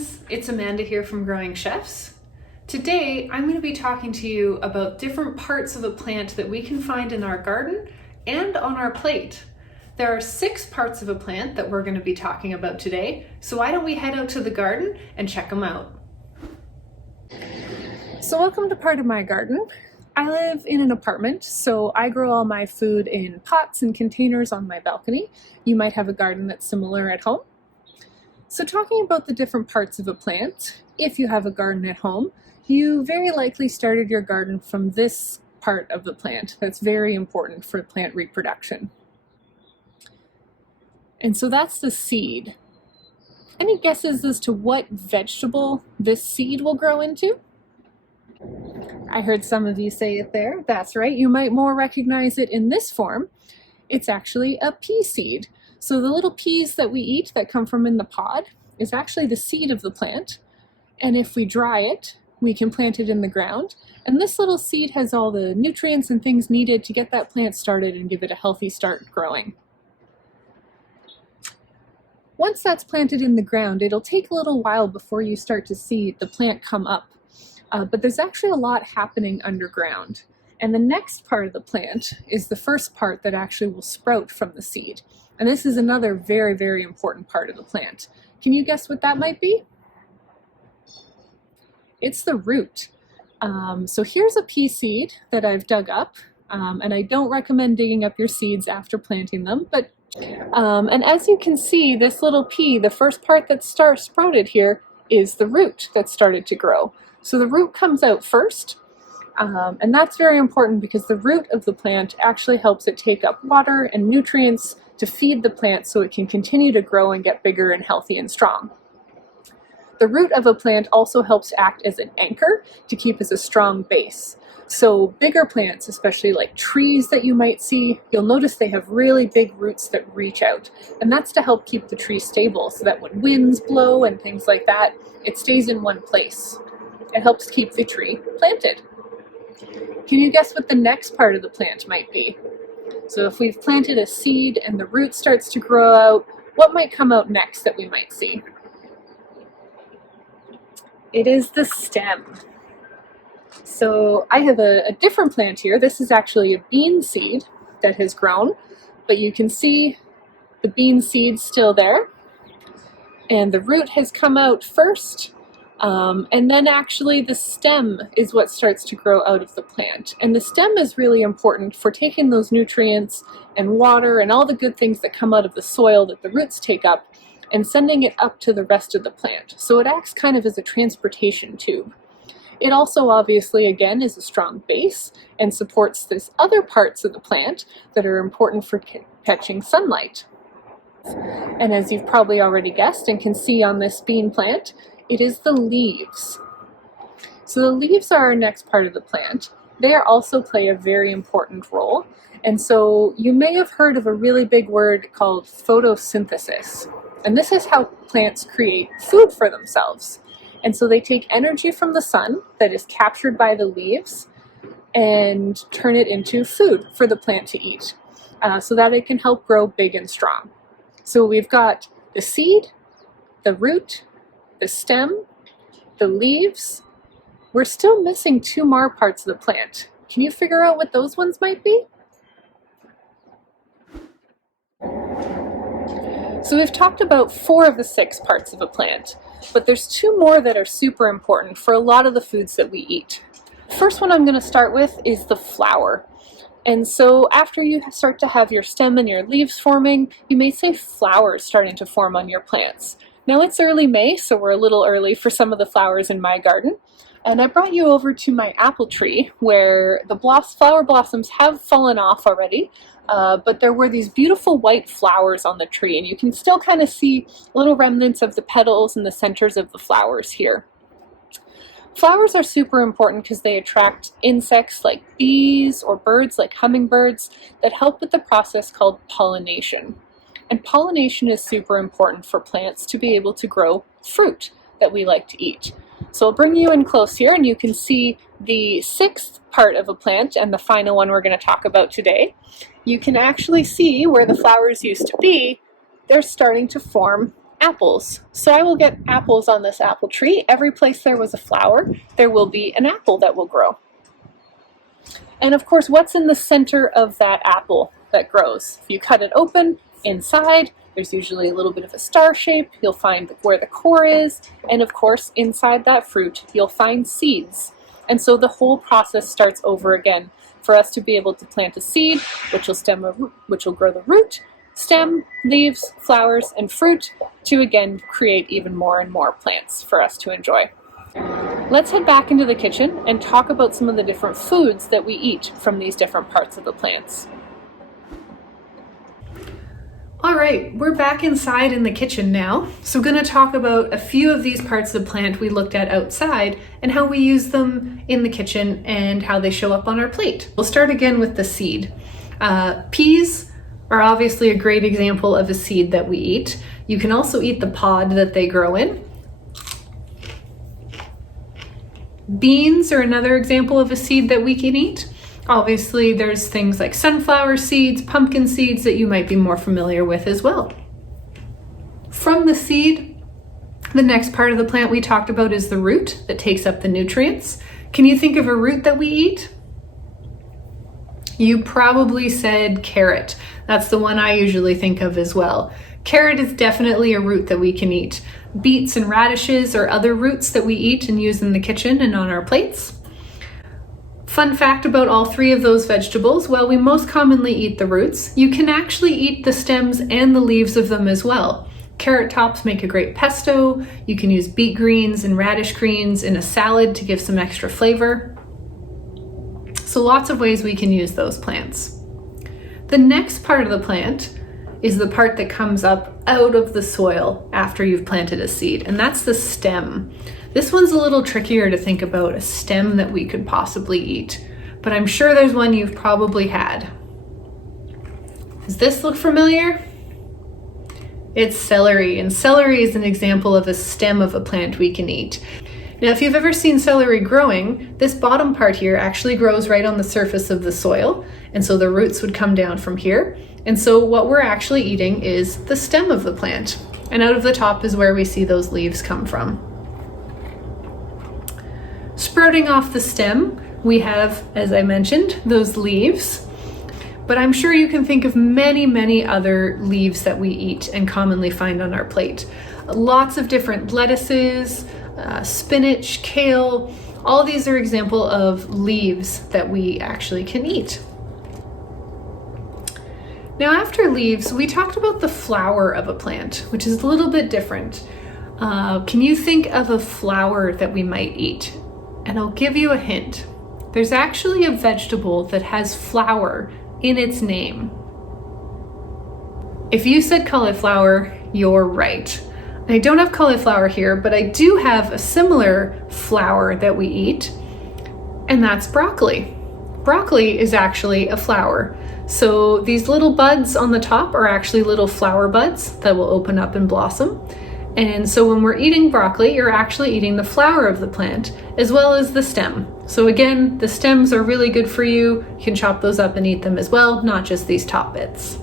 friends, it's Amanda here from Growing Chefs. Today I'm going to be talking to you about different parts of a plant that we can find in our garden and on our plate. There are 6 parts of a plant that we're going to be talking about today, so why don't we head out to the garden and check them out. So welcome to part of my garden. I live in an apartment, so I grow all my food in pots and containers on my balcony. You might have a garden that's similar at home. So talking about the different parts of a plant, if you have a garden at home, you very likely started your garden from this part of the plant. That's very important for plant reproduction. And so that's the seed. Any guesses as to what vegetable this seed will grow into? I heard some of you say it there. That's right. You might more recognize it in this form. It's actually a pea seed. So the little peas that we eat that come from in the pod is actually the seed of the plant. And if we dry it, we can plant it in the ground. And this little seed has all the nutrients and things needed to get that plant started and give it a healthy start growing. Once that's planted in the ground, it'll take a little while before you start to see the plant come up. But there's actually a lot happening underground. And the next part of the plant is the first part that actually will sprout from the seed. And this is another very, very important part of the plant. Can you guess what that might be? It's the root. So here's a pea seed that I've dug up, and I don't recommend digging up your seeds after planting them, but and as you can see, this little pea, the first part that sprouted here is the root that started to grow. So the root comes out first, and that's very important because the root of the plant actually helps it take up water and nutrients to feed the plant so it can continue to grow and get bigger and healthy and strong. The root of a plant also helps act as an anchor to keep as a strong base. So bigger plants, especially like trees that you might see, you'll notice they have really big roots that reach out. And that's to help keep the tree stable so that when winds blow and things like that, it stays in one place. It helps keep the tree planted. Can you guess what the next part of the plant might be? So if we've planted a seed and the root starts to grow out, what might come out next that we might see? It is the stem. So I have a different plant here. This is actually a bean seed that has grown, but you can see the bean seed still there. And the root has come out first. And then actually the stem is what starts to grow out of the plant. And the stem is really important for taking those nutrients and water and all the good things that come out of the soil that the roots take up and sending it up to the rest of the plant. So it acts kind of as a transportation tube. It also obviously, again, is a strong base and supports these other parts of the plant that are important for catching sunlight. And as you've probably already guessed and can see on this bean plant, it is the leaves. So the leaves are our next part of the plant. They also play a very important role. And so you may have heard of a really big word called photosynthesis. And this is how plants create food for themselves. And so they take energy from the sun that is captured by the leaves and turn it into food for the plant to eat so that it can help grow big and strong. So we've got the seed, the root, the stem, the leaves. We're still missing 2 more parts of the plant. Can you figure out what those ones might be? So we've talked about 4 of the 6 parts of a plant, but there's 2 more that are super important for a lot of the foods that we eat. The first one I'm going to start with is the flower. And so after you start to have your stem and your leaves forming, you may see flowers starting to form on your plants. Now it's early May, so we're a little early for some of the flowers in my garden. And I brought you over to my apple tree where the flower blossoms have fallen off already, but there were these beautiful white flowers on the tree, and you can still kind of see little remnants of the petals and the centers of the flowers here. Flowers are super important because they attract insects like bees or birds like hummingbirds that help with the process called pollination. And pollination is super important for plants to be able to grow fruit that we like to eat. So I'll bring you in close here and you can see the 6th part of a plant and the final one we're going to talk about today. You can actually see where the flowers used to be, they're starting to form apples. So I will get apples on this apple tree. Every place there was a flower, there will be an apple that will grow. And of course, what's in the center of that apple that grows? If you cut it open, inside, there's usually a little bit of a star shape. You'll find where the core is. And of course, inside that fruit, you'll find seeds. And so the whole process starts over again for us to be able to plant a seed, which will grow the root, stem, leaves, flowers, and fruit to again create even more and more plants for us to enjoy. Let's head back into the kitchen and talk about some of the different foods that we eat from these different parts of the plants. All right, we're back inside in the kitchen now. So I'm going to talk about a few of these parts of the plant we looked at outside and how we use them in the kitchen and how they show up on our plate. We'll start again with the seed. Peas are obviously a great example of a seed that we eat. You can also eat the pod that they grow in. Beans are another example of a seed that we can eat. Obviously, there's things like sunflower seeds, pumpkin seeds that you might be more familiar with as well. From the seed, the next part of the plant we talked about is the root that takes up the nutrients. Can you think of a root that we eat? You probably said carrot. That's the one I usually think of as well. Carrot is definitely a root that we can eat. Beets and radishes are other roots that we eat and use in the kitchen and on our plates. Fun fact about all three of those vegetables, while we most commonly eat the roots, you can actually eat the stems and the leaves of them as well. Carrot tops make a great pesto. You can use beet greens and radish greens in a salad to give some extra flavor. So lots of ways we can use those plants. The next part of the plant is the part that comes up out of the soil after you've planted a seed, and that's the stem. This one's a little trickier to think about, a stem that we could possibly eat, but I'm sure there's one you've probably had. Does this look familiar? It's celery, and celery is an example of a stem of a plant we can eat. Now, if you've ever seen celery growing, this bottom part here actually grows right on the surface of the soil, and so the roots would come down from here. And so what we're actually eating is the stem of the plant, and out of the top is where we see those leaves come from. Sprouting off the stem, we have, as I mentioned, those leaves, but I'm sure you can think of many, many other leaves that we eat and commonly find on our plate. Lots of different lettuces, spinach, kale, all these are example of leaves that we actually can eat. Now, after leaves, we talked about the flower of a plant, which is a little bit different. Can you think of a flower that we might eat? And I'll give you a hint. There's actually a vegetable that has flower in its name. If you said cauliflower, you're right. I don't have cauliflower here, but I do have a similar flower that we eat, and that's broccoli. Broccoli is actually a flower. So these little buds on the top are actually little flower buds that will open up and blossom. And so when we're eating broccoli, you're actually eating the flower of the plant as well as the stem. So again, the stems are really good for you. You can chop those up and eat them as well, not just these top bits.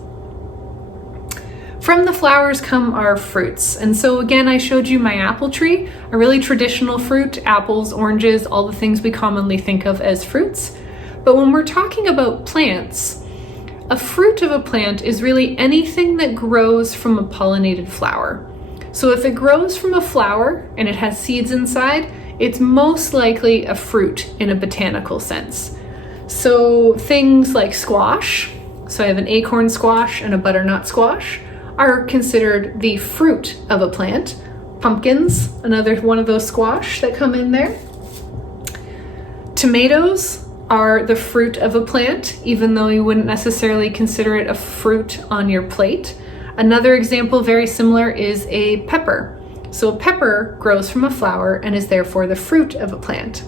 From the flowers come our fruits. And so again, I showed you my apple tree, a really traditional fruit, apples, oranges, all the things we commonly think of as fruits. But when we're talking about plants, a fruit of a plant is really anything that grows from a pollinated flower. So if it grows from a flower and it has seeds inside, it's most likely a fruit in a botanical sense. So things like squash, so I have an acorn squash and a butternut squash, are considered the fruit of a plant. Pumpkins, another one of those squash that come in there. Tomatoes are the fruit of a plant, even though you wouldn't necessarily consider it a fruit on your plate. Another example very similar is a pepper. So a pepper grows from a flower and is therefore the fruit of a plant.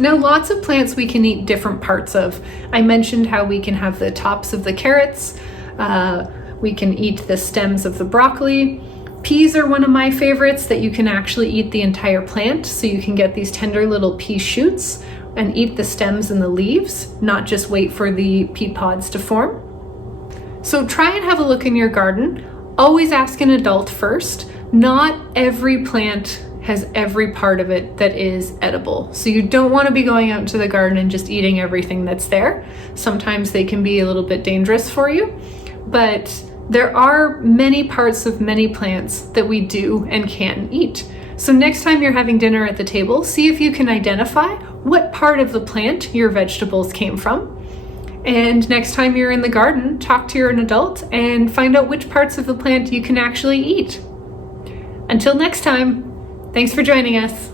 Now, lots of plants we can eat different parts of. I mentioned how we can have the tops of the carrots, we can eat the stems of the broccoli. Peas are one of my favorites that you can actually eat the entire plant, so you can get these tender little pea shoots and eat the stems and the leaves, not just wait for the pea pods to form. So try and have a look in your garden. Always ask an adult first. Not every plant has every part of it that is edible. So you don't want to be going out into the garden and just eating everything that's there. Sometimes they can be a little bit dangerous for you, but there are many parts of many plants that we do and can eat. So next time you're having dinner at the table, see if you can identify what part of the plant your vegetables came from. And next time you're in the garden, talk to your adult and find out which parts of the plant you can actually eat. Until next time, thanks for joining us.